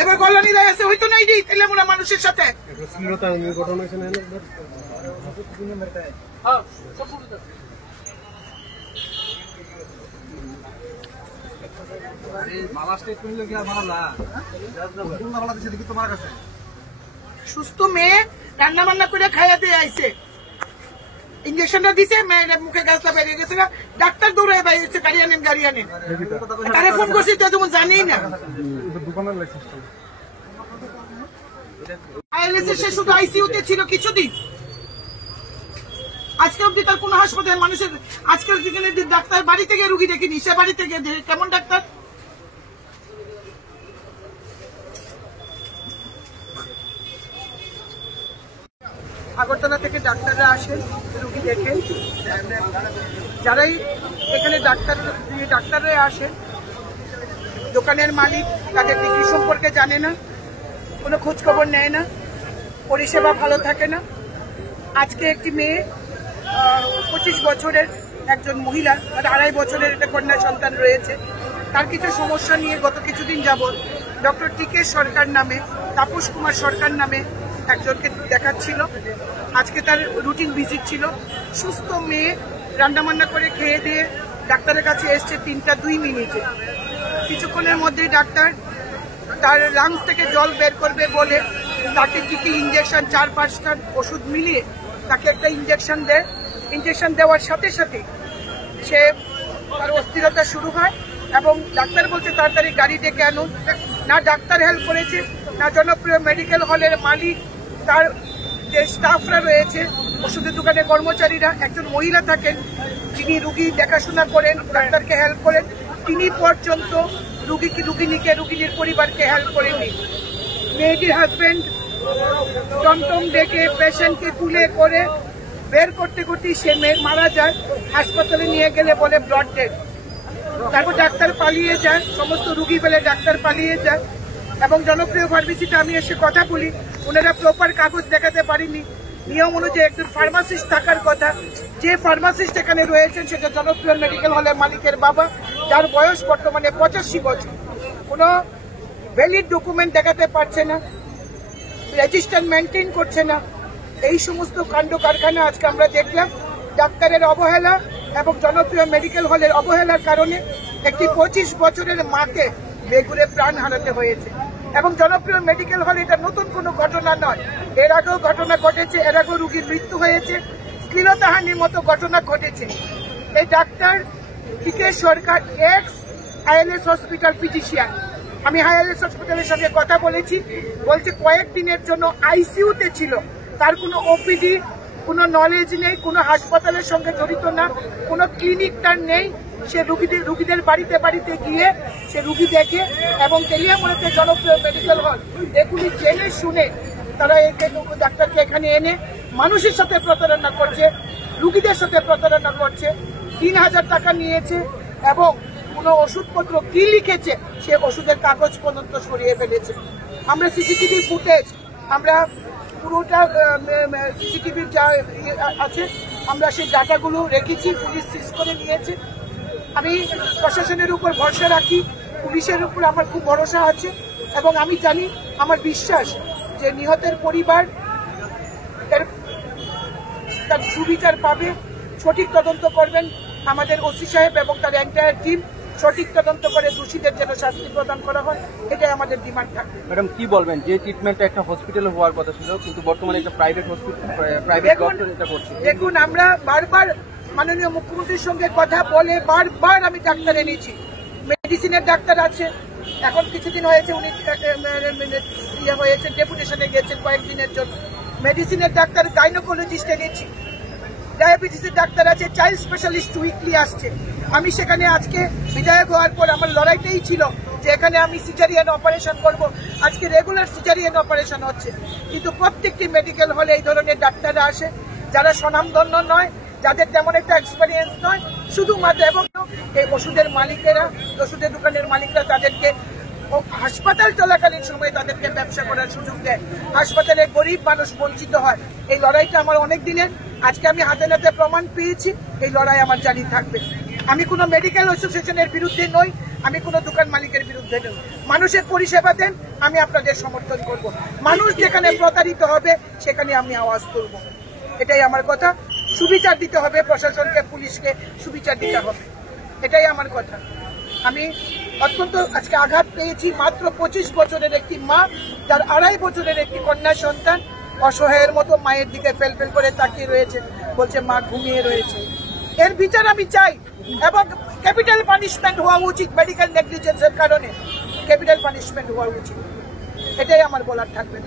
এবার কল্যাণী রায় আছে হইতো না এই তেলেমুলা মানুষের সাথে সুস্থ মেয়ে রান্না বান্না করে খাইয়া দিয়ে আইছে, ইঞ্জেকশনটা দিছে, মেয়ের মুখে গাছটা বেরিয়ে গেছে, ডাক্তার দৌড়ে বাইরেছে, গাড়ি আনেন তারা ফোন করছি তো তুমি জানি না। সে শুধু আইসিইউতে ছিল কিছুদিন, আজকে অব্দি তার কোন হাসপাতাল মানুষের আজকের দিনে ডাক্তার বাড়ি থেকে রুগী দেখিনি, সে বাড়ি থেকে কেমন ডাক্তার? আগরতলা থেকে ডাক্তাররা আসেন রুগী দেখেন, যারাই এখানে ডাক্তাররা আসেন দোকানের মালিক তাদের ডিগ্রি সম্পর্কে জানে না, কোনো খোঁজ খবর নেয় না, পরিষেবা ভালো থাকে না। আজকে একটি মেয়ে 25 বছরের একজন মহিলা, 2.5 বছরের একটা কন্যা সন্তান রয়েছে, তার কিছু সমস্যা নিয়ে গত কিছুদিন যাবৎ ডক্টর টিকে সরকার নামে, তাপস কুমার সরকার নামে একজনকে দেখাচ্ছিল। আজকে তার রুটিন ভিজিট ছিল। সুস্থ মেয়ে রান্নাবান্না করে খেয়ে দিয়ে ডাক্তারের কাছে এসছে 3:02 কিছুক্ষণের মধ্যেই ডাক্তার তার লাংস থেকে জল বের করবে বলে তাকে কি ইঞ্জেকশন 4-5টা ওষুধ মিলিয়ে তাকে একটা ইঞ্জেকশন দেয়। ইঞ্জেকশন দেওয়ার সাথে সাথে সে তার অস্থিরতা শুরু হয় এবং ডাক্তার বলছে তাড়াতাড়ি গাড়ি ডেকে আনুন। না ডাক্তার হেল্প করেছে, না জনপ্রিয় মেডিকেল হলের মালিক, তার যে স্টাফরা রয়েছে, ওষুধের দোকানের কর্মচারীরা, একজন মহিলা থাকেন যিনি রুগী দেখাশোনা করেন, ডাক্তারকে হেল্প করেন, তিনি পর্যন্ত রুগিনীর পরিবারকে হেল্প করেননি। মেয়েটির হাজবেন্ড টমটম ডেকে পেশেন্টকে তুলে করে বের করতে সে মেয়ে মারা যায়। হাসপাতালে নিয়ে গেলে বলে ব্লড ডেড। তারপর ডাক্তার পালিয়ে যায়, সমস্ত রুগী পেলে ডাক্তার পালিয়ে যায় এবং জনপ্রিয় ফার্মেসিতে আমি এসে কথা বলি, ওনারা প্রপার কাগজ দেখাতে পারেনি। নিয়ম অনুযায়ী একজন ফার্মাসিস্ট থাকার কথা, যে ফার্মাসিস্ট এখানে রয়েছেন সেটা জনপ্রিয় মেডিকেল হলের মালিকের বাবা, যার বয়স বর্তমানে 85 বছর, কোনো ভ্যালিড ডকুমেন্ট দেখাতে পারছে না, রেজিস্টার মেনটেন করছে না। এই সমস্ত কাণ্ড কারখানা আজকে আমরা দেখলাম। ডাক্তারের অবহেলা এবং জনপ্রিয় মেডিকেল হলের অবহেলার কারণে একটি 25 বছরের মাকে বেঘুরে প্রাণ হারাতে হয়েছে। এবং জনপ্রিয় মেডিকেল হলে এটা নতুন কোনো ঘটনা নয়, এর আগেও ঘটনা ঘটেছে, এর আগেও রোগীর মৃত্যু হয়েছে, শ্লীলতাহানির মতো ঘটনা ঘটেছে। এই ডাক্তার টিকে সরকার এক্স আইএলএস হসপিটাল ফিজিশিয়ান, আমি আইএলএস হসপিটালের সঙ্গে কথা বলেছি, বলছে কয়েকদিনের জন্য আইসিইউতে ছিল, তার কোনো ওপিডি, কোনো নলেজ নেই, কোনো হাসপাতালের সঙ্গে জড়িত না, কোনো ক্লিনিক তার নেই। সে রুগীদের বাড়িতে গিয়ে সে রুগী দেখে এবং তেলিয়ামুড়াতে জনপ্রিয় মেডিকেল হল এগুলি জেনে শুনে তারা ডাক্তারকে এখানে এনে মানুষের সাথে প্রতারণা করছে, রুগীদের সাথে প্রতারণা করছে। 3000 টাকা নিয়েছে এবং কোনো ওষুধপত্র কি লিখেছে সে ওষুধের কাগজ পর্যন্ত সরিয়ে ফেলেছে। আমরা সিসিটিভি ফুটেজ, আমরা পুরোটা সিসিটিভির যা আছে আমরা সেই ডাটাগুলো রেখেছি, পুলিশ সিজ করে নিয়েছে। আমি প্রশাসনের উপর ভরসা রাখি, পুলিশের উপর আমার খুব ভরসা আছে এবং আমি জানি, আমার বিশ্বাস যে নিহতের পরিবার তার সুবিচার পাবে, সঠিক তদন্ত করবেন আমাদের ওসি সাহেব এবং তার এন্টায়ার টিম, সঠিক তদন্ত করে দোষীদের যেন শাস্তি প্রদান করা হয়, এটাই আমাদের ডিমান্ড থাকবে। ম্যাডাম কি বলবেন, যে ট্রিটমেন্টটা একটা হসপিটালে হওয়ার কথা ছিল কিন্তু বর্তমানে একটা প্রাইভেট হসপিটাল, প্রাইভেট ডক্টর এটা করছে। দেখুন, আমরা বারবার মাননীয় মুখ্যমন্ত্রীর সঙ্গে কথা বলে বারবার আমি ডাক্তার এনেছি, মেডিসিনের ডাক্তার আছে, এখন কিছুদিন হয়েছে উনি হয়েছে ডেপুটেশনে গেছেন কয়েকদিনের জন্য, মেডিসিনের ডাক্তার, গাইনোকোলজিস্ট এনেছি, ডায়াবেটিসের ডাক্তার আছে, চাইল্ড স্পেশালিস্ট উইকলি আসছে। আমি সেখানে আজকে বিধায়ক হওয়ার পর আমার লড়াইটাই ছিল যে এখানে আমি সিজারিয়ান অপারেশন করব, আজকে রেগুলার সিজারিয়ান অপারেশন হচ্ছে। কিন্তু প্রত্যেকটি মেডিকেল হলে এই ধরনের ডাক্তাররা আসে যারা স্বনামধন্য নয়, যাদের তেমন একটা এক্সপেরিয়েন্স নয়, শুধুমাত্র এবং এই ওষুধের মালিকেরা, ওষুধের দোকানের মালিকরা তাদেরকে হাসপাতাল চলাকালীন সময়ে তাদেরকে ব্যবসা করার সুযোগ দেয়, হাসপাতালে গরিব মানুষ বঞ্চিত হয়। এই লড়াইটা আমার অনেক দিনের, আজকে আমি হাতে নাতে প্রমাণ পেয়েছি, এই লড়াই আমার জারি থাকবে। আমি কোনো মেডিকেল অ্যাসোসিয়েশনের বিরুদ্ধে নই, আমি কোনো দোকান মালিকের বিরুদ্ধে নই। মানুষের পরিষেবা দেন, আমি আপনাদের সমর্থন করব। মানুষ যেখানে প্রতারিত হবে সেখানে আমি আওয়াজ তুলব, এটাই আমার কথা। সুবিচার দিতে হবে প্রশাসনকে, পুলিশকে সুবিচার দিতে হবে, এটাই আমার কথা। আমি অত্যন্ত আজকে আঘাত পেয়েছি। মাত্র 25 বছরের একটি মা, যার 2.5 বছরের একটি কন্যা সন্তান অসহায়ের মতো মায়ের দিকে ফেল করে তাকিয়ে রয়েছে, বলছে মা ঘুমিয়ে রয়েছে। এর বিচার আমি চাই এবং ক্যাপিটাল পানিশমেন্ট হওয়া উচিত। মেডিকেল নেগলিজেন্সের কারণে ক্যাপিটাল পানিশমেন্ট হওয়া উচিত, এটাই আমার বলার থাকবে।